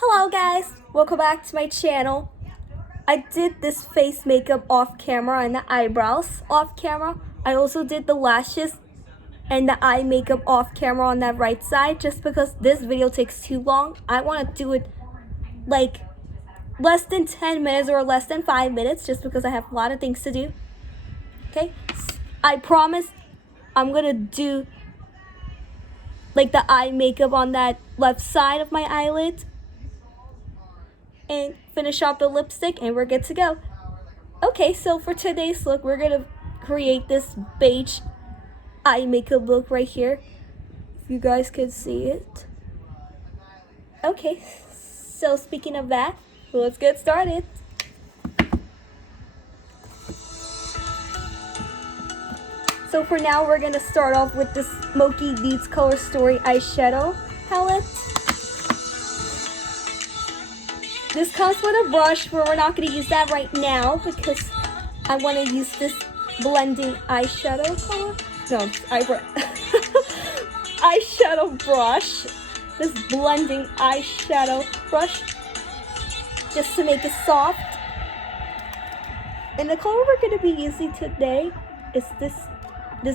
Hello guys, welcome back to my channel. I did this face makeup off camera and the eyebrows off camera. I also did the lashes and the eye makeup off camera on that right side just because this video takes too long. I want to do it like less than 10 minutes or less than 5 minutes just because I have a lot of things to do. Okay, I promise I'm gonna do like the eye makeup on that left side of my eyelid and finish off the lipstick and we're good to go. Okay, so for today's look, we're gonna create this beige eye makeup look right here. If you guys can see it. Okay, so speaking of that, let's get started. So for now, we're gonna start off with this Smoky Beats Color Story eyeshadow palette. This comes with a brush, but we're not gonna use that right now because I want to use this blending eyeshadow color. No, eyeshadow brush. This blending eyeshadow brush, just to make it soft. And the color we're gonna be using today is this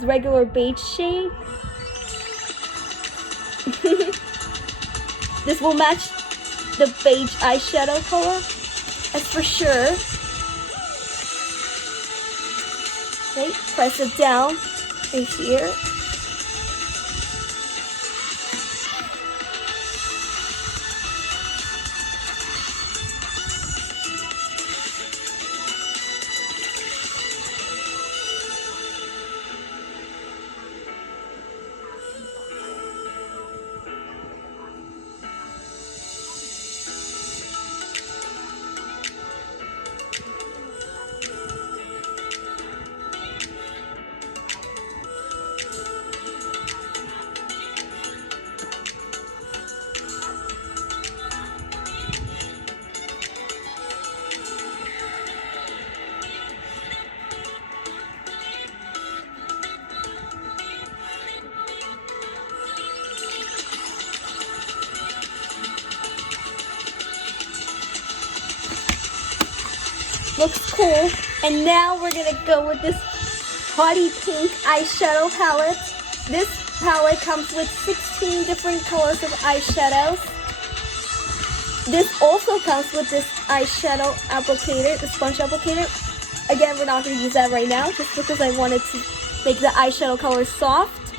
regular beige shade. This will match the beige eyeshadow color, that's for sure. Okay, press it down right here. Looks cool. And now we're gonna go with this hottie pink eyeshadow palette. This palette comes with 16 different colors of eyeshadows. This also comes with this eyeshadow applicator, the sponge applicator. Again, we're not gonna use that right now just because I wanted to make the eyeshadow color soft.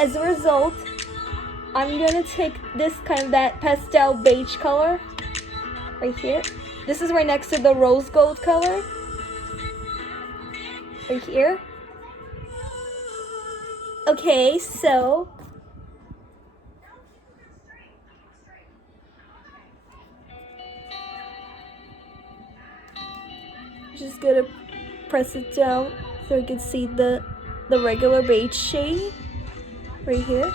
As a result, I'm gonna take this that pastel beige color right here. This is right next to the rose gold color right here. Okay, so just gonna press it down so you can see the regular beige shade right here.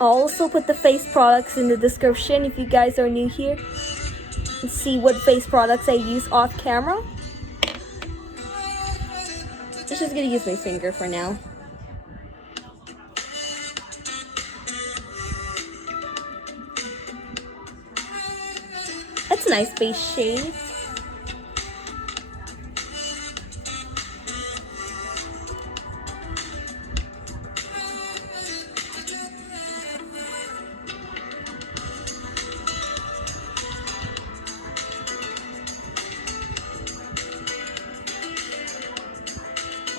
I'll also put the face products in the description if you guys are new here and see what face products I use off camera. I'm just gonna use my finger for now. That's a nice beige shade.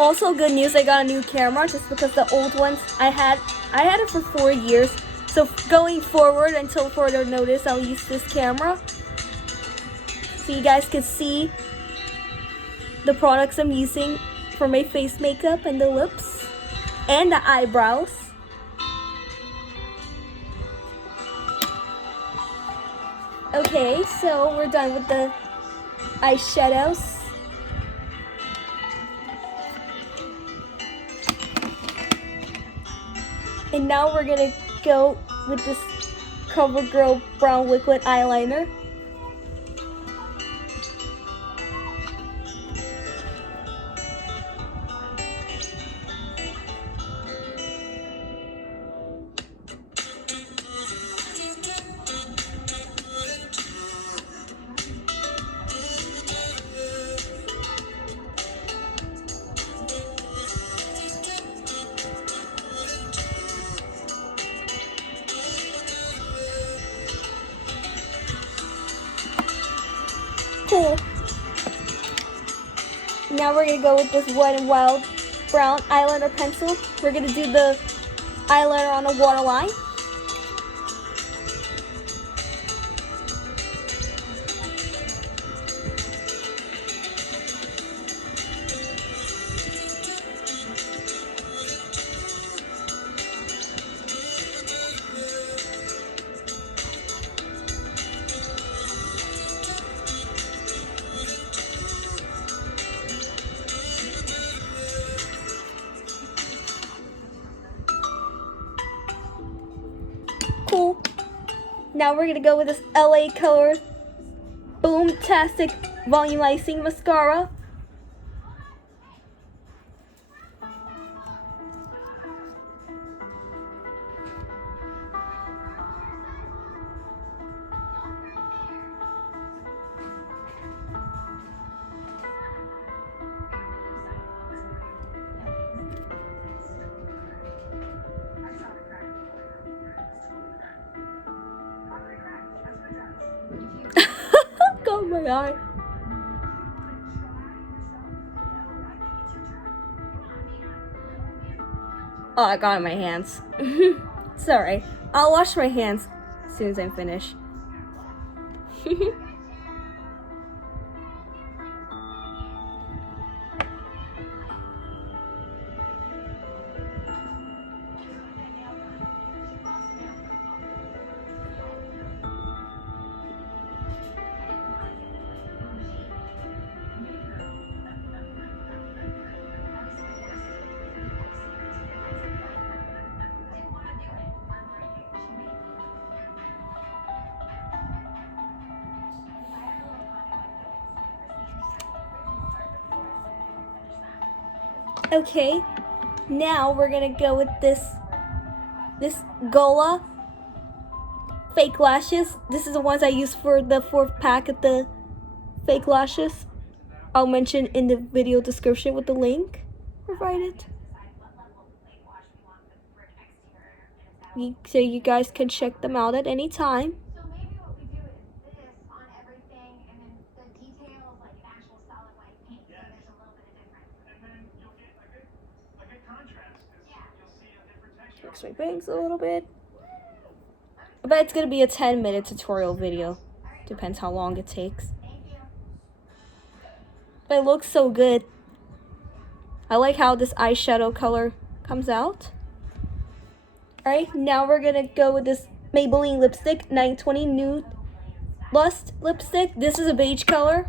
Also good news, I got a new camera just because the old ones I had it for 4 years. So going forward until further notice, I'll use this camera. So you guys can see the products I'm using for my face makeup and the lips and the eyebrows. Okay, so we're done with the eyeshadows. And now we're gonna go with this CoverGirl brown liquid eyeliner. Cool. Now we're gonna go with this Wet n Wild brown eyeliner pencil. We're gonna do the eyeliner on a waterline. Cool. Now we're gonna go with this LA Color Boomtastic Volumizing Mascara. Oh my god. Oh, I got it in my hands. It's alright. I'll wash my hands as soon as I'm finished. Okay, now we're gonna go with this Gola fake lashes. This is the ones I use for the 4th pack of the fake lashes. I'll mention in the video description with the link provided. So you guys can check them out at any time. Fix my bangs a little bit. I bet it's gonna be a 10-minute tutorial video. Depends how long it takes. But it looks so good. I like how this eyeshadow color comes out. Alright, now we're gonna go with this Maybelline lipstick, 920 Nude Lust lipstick. This is a beige color.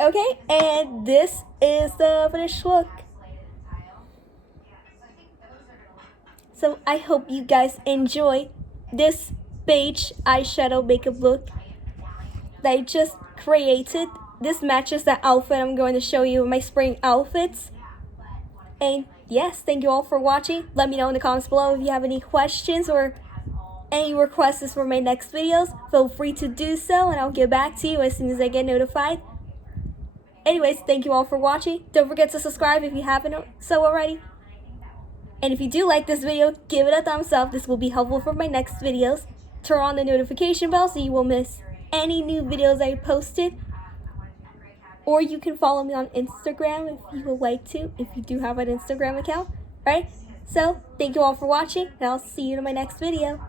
Okay, and this is the finished look. So I hope you guys enjoy this beige eyeshadow makeup look that I just created. This matches the outfit I'm going to show you, my spring outfits. And yes, thank you all for watching. Let me know in the comments below if you have any questions or any requests for my next videos. Feel free to do so and I'll get back to you as soon as I get notified. Anyways, thank you all for watching. Don't forget to subscribe if you haven't so already. And if you do like this video, give it a thumbs up. This will be helpful for my next videos. Turn on the notification bell so you won't miss any new videos I posted. Or you can follow me on Instagram if you would like to, if you do have an Instagram account, right? So, thank you all for watching, and I'll see you in my next video.